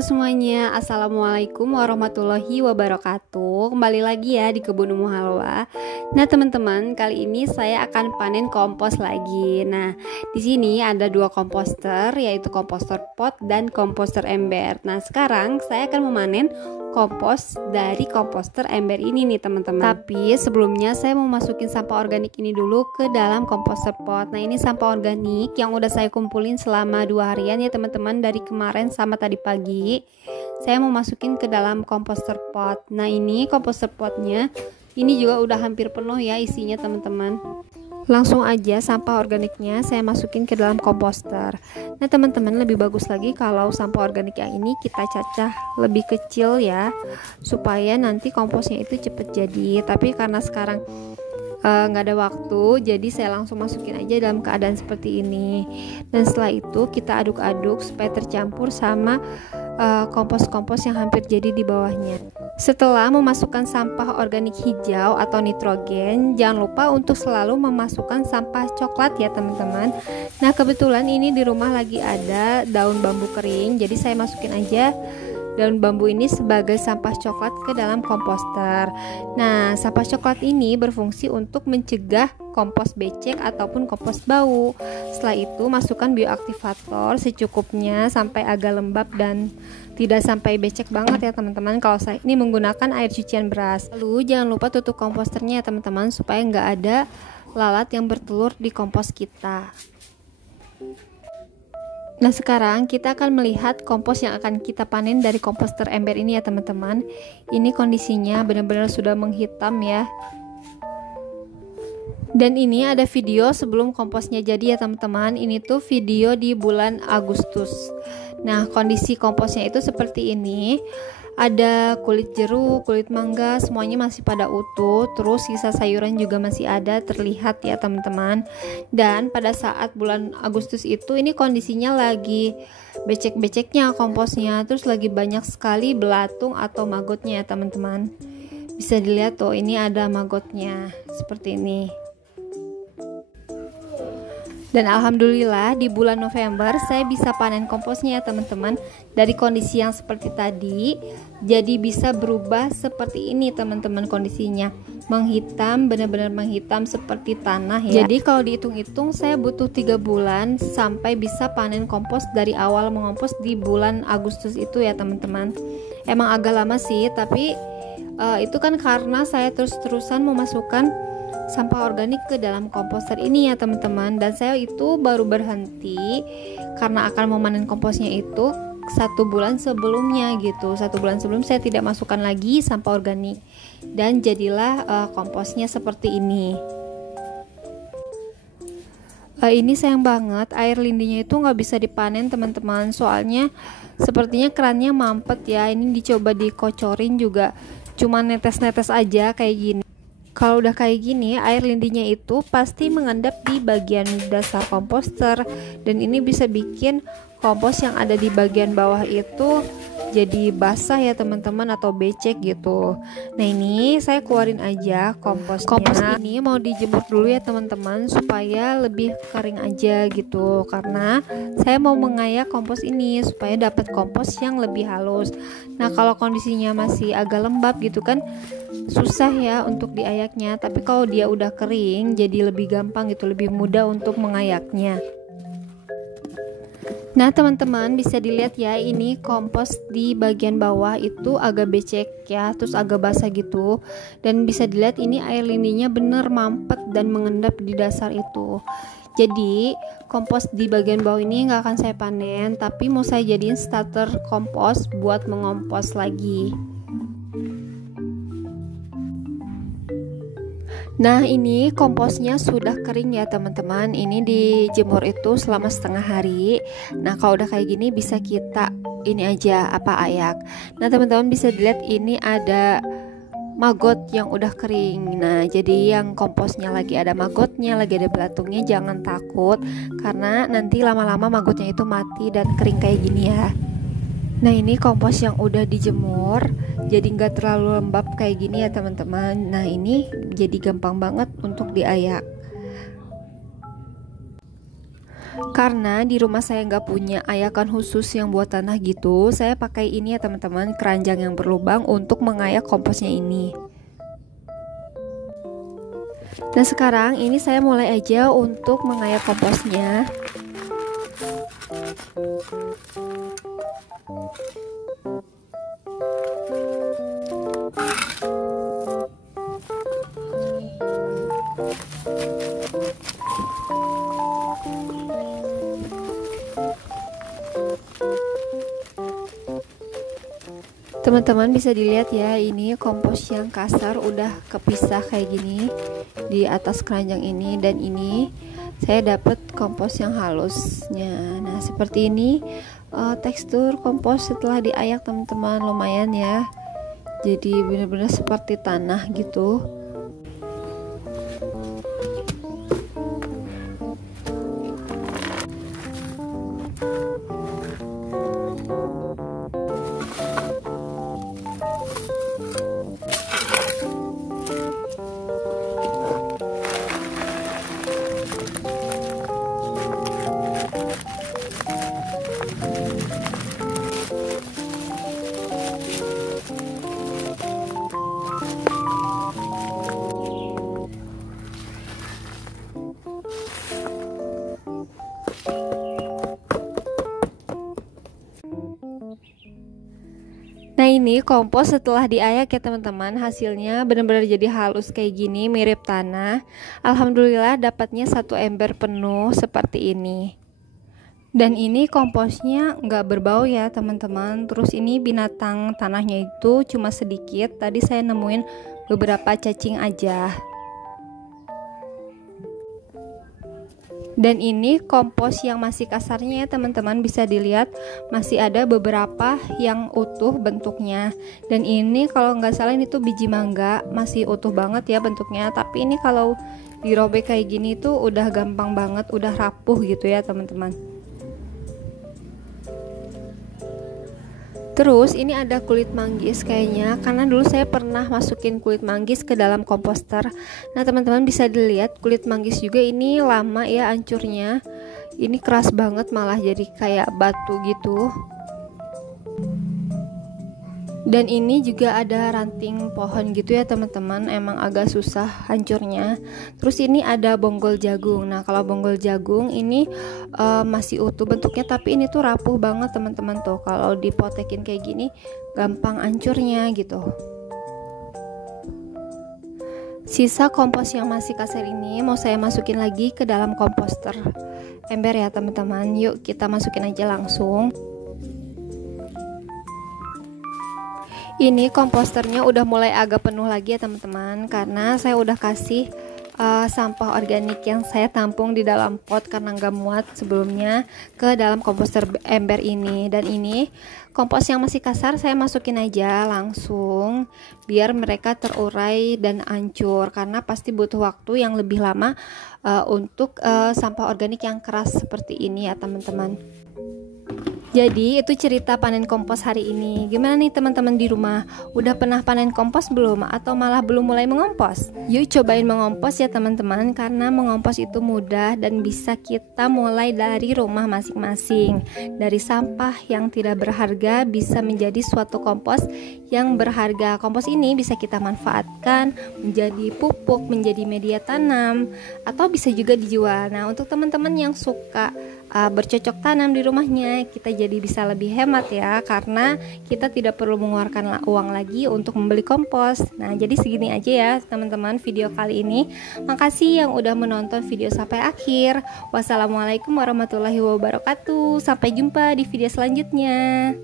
Halo semuanya, Assalamualaikum warahmatullahi wabarakatuh. Kembali lagi ya di Kebun Umu Halwa. Nah teman-teman, kali ini saya akan panen kompos lagi. Nah di sini ada dua komposter, yaitu komposter pot dan komposter ember. Nah sekarang saya akan memanen kompos dari komposter ember ini nih teman-teman. Tapi sebelumnya saya mau masukin sampah organik ini dulu ke dalam komposter pot. Nah ini sampah organik yang udah saya kumpulin selama 2 harian ya teman-teman, dari kemarin sama tadi pagi. Saya mau masukin ke dalam komposter pot. Nah ini komposter potnya ini juga udah hampir penuh ya isinya teman-teman. Langsung aja sampah organiknya saya masukin ke dalam komposter. Nah teman-teman, lebih bagus lagi kalau sampah organik yang ini kita cacah lebih kecil ya, supaya nanti komposnya itu cepet jadi. Tapi karena sekarang nggak ada waktu, jadi saya langsung masukin aja dalam keadaan seperti ini. Dan setelah itu kita aduk-aduk supaya tercampur sama kompos-kompos yang hampir jadi di bawahnya. Setelah memasukkan sampah organik hijau atau nitrogen, jangan lupa untuk selalu memasukkan sampah coklat ya teman-teman. Nah kebetulan ini di rumah lagi ada daun bambu kering, jadi saya masukin aja daun bambu ini sebagai sampah coklat ke dalam komposter. Nah sampah coklat ini berfungsi untuk mencegah kompos becek ataupun kompos bau. Setelah itu masukkan bioaktivator secukupnya sampai agak lembab dan tidak sampai becek banget ya teman-teman. Kalau saya ini menggunakan air cucian beras. Lalu jangan lupa tutup komposternya ya teman-teman, supaya nggak ada lalat yang bertelur di kompos kita. Nah sekarang kita akan melihat kompos yang akan kita panen dari komposter ember ini ya teman-teman. Ini kondisinya benar-benar sudah menghitam ya. Dan ini ada video sebelum komposnya jadi ya teman-teman. Ini tuh video di bulan Agustus. Nah kondisi komposnya itu seperti ini. Ada kulit jeruk, kulit mangga, semuanya masih pada utuh. Terus sisa sayuran juga masih ada terlihat ya teman-teman. Dan pada saat bulan Agustus itu ini kondisinya lagi becek-beceknya komposnya. Terus lagi banyak sekali belatung atau magotnya ya teman-teman. Bisa dilihat tuh, ini ada magotnya seperti ini. Dan alhamdulillah di bulan November saya bisa panen komposnya ya teman-teman. Dari kondisi yang seperti tadi jadi bisa berubah seperti ini teman-teman, kondisinya menghitam, benar-benar menghitam seperti tanah ya. Jadi kalau dihitung-hitung saya butuh 3 bulan sampai bisa panen kompos dari awal mengompos di bulan Agustus itu ya teman-teman. Emang agak lama sih, tapi itu kan karena saya terus-terusan memasukkan sampah organik ke dalam komposter ini ya teman-teman. Dan saya itu baru berhenti karena akan memanen komposnya itu 1 bulan sebelumnya gitu. 1 bulan sebelum saya tidak masukkan lagi sampah organik, dan jadilah komposnya seperti ini. Ini sayang banget air lindinya itu nggak bisa dipanen teman-teman, soalnya sepertinya kerannya mampet ya. Ini dicoba dikocorin juga cuma netes-netes aja kayak gini. Kalau udah kayak gini, air lindinya itu pasti mengendap di bagian dasar komposter, dan ini bisa bikin kompos yang ada di bagian bawah itu jadi basah ya teman-teman, atau becek gitu. Nah ini saya keluarin aja komposnya. Kompos ini mau dijemur dulu ya teman-teman, supaya lebih kering aja gitu, karena saya mau mengayak kompos ini supaya dapat kompos yang lebih halus. Nah kalau kondisinya masih agak lembab gitu kan susah ya untuk diayaknya, tapi kalau dia udah kering jadi lebih gampang gitu, lebih mudah untuk mengayaknya. Nah teman-teman bisa dilihat ya, ini kompos di bagian bawah itu agak becek ya, terus agak basah gitu. Dan bisa dilihat ini air lindinya bener mampet dan mengendap di dasar itu. Jadi kompos di bagian bawah ini nggak akan saya panen, tapi mau saya jadiin starter kompos buat mengompos lagi. Nah ini komposnya sudah kering ya teman-teman. Ini dijemur itu selama setengah hari. Nah kalau udah kayak gini bisa kita ini aja ayak. Nah teman-teman bisa dilihat ini ada magot yang udah kering. Nah jadi yang komposnya lagi ada magotnya, lagi ada belatungnya, jangan takut, karena nanti lama-lama magotnya itu mati dan kering kayak gini ya. Nah ini kompos yang udah dijemur, jadi nggak terlalu lembab kayak gini ya teman-teman. Nah ini jadi gampang banget untuk diayak. Karena di rumah saya nggak punya ayakan khusus yang buat tanah gitu, saya pakai ini ya teman-teman, keranjang yang berlubang untuk mengayak komposnya ini. Nah sekarang ini saya mulai aja untuk mengayak komposnya. Teman-teman bisa dilihat ya, ini kompos yang kasar udah kepisah kayak gini di atas keranjang ini, dan ini saya dapat kompos yang halusnya. Nah seperti ini tekstur kompos setelah diayak teman-teman, lumayan ya, jadi benar-benar seperti tanah gitu. Nah ini kompos setelah diayak ya teman-teman, hasilnya benar-benar jadi halus kayak gini, mirip tanah. Alhamdulillah dapatnya 1 ember penuh seperti ini. Dan ini komposnya nggak berbau ya teman-teman. Terus ini binatang tanahnya itu cuma sedikit, tadi saya nemuin beberapa cacing aja. Dan ini kompos yang masih kasarnya ya teman-teman, bisa dilihat masih ada beberapa yang utuh bentuknya. Dan ini kalau nggak salah ini tuh biji mangga, masih utuh banget ya bentuknya. Tapi ini kalau dirobek kayak gini tuh udah gampang banget, udah rapuh gitu ya teman-teman. Terus ini ada kulit manggis kayaknya, karena dulu saya pernah masukin kulit manggis ke dalam komposter. Nah teman-teman bisa dilihat kulit manggis juga ini lama ya hancurnya. Ini keras banget, malah jadi kayak batu gitu. Dan ini juga ada ranting pohon gitu ya teman-teman, emang agak susah hancurnya. Terus ini ada bonggol jagung. Nah kalau bonggol jagung ini masih utuh bentuknya, tapi ini tuh rapuh banget teman-teman tuh. Kalau dipotekin kayak gini gampang hancurnya gitu. Sisa kompos yang masih kasar ini mau saya masukin lagi ke dalam komposter ember ya teman-teman. Yuk kita masukin aja langsung. Ini komposternya udah mulai agak penuh lagi ya teman-teman, karena saya udah kasih sampah organik yang saya tampung di dalam pot karena nggak muat sebelumnya ke dalam komposter ember ini. Dan ini kompos yang masih kasar saya masukin aja langsung biar mereka terurai dan hancur, karena pasti butuh waktu yang lebih lama untuk sampah organik yang keras seperti ini ya teman-teman. Jadi itu cerita panen kompos hari ini. Gimana nih teman-teman di rumah? Udah pernah panen kompos belum? Atau malah belum mulai mengompos? Yuk cobain mengompos ya teman-teman, karena mengompos itu mudah dan bisa kita mulai dari rumah masing-masing. Dari sampah yang tidak berharga bisa menjadi suatu kompos yang berharga. Kompos ini bisa kita manfaatkan menjadi pupuk, menjadi media tanam, atau bisa juga dijual. Nah untuk teman-teman yang suka bercocok tanam di rumahnya, kita jadi bisa lebih hemat ya, karena kita tidak perlu mengeluarkan uang lagi untuk membeli kompos. Nah jadi segini aja ya teman-teman video kali ini. Makasih yang udah menonton video sampai akhir. Wassalamualaikum warahmatullahi wabarakatuh. Sampai jumpa di video selanjutnya.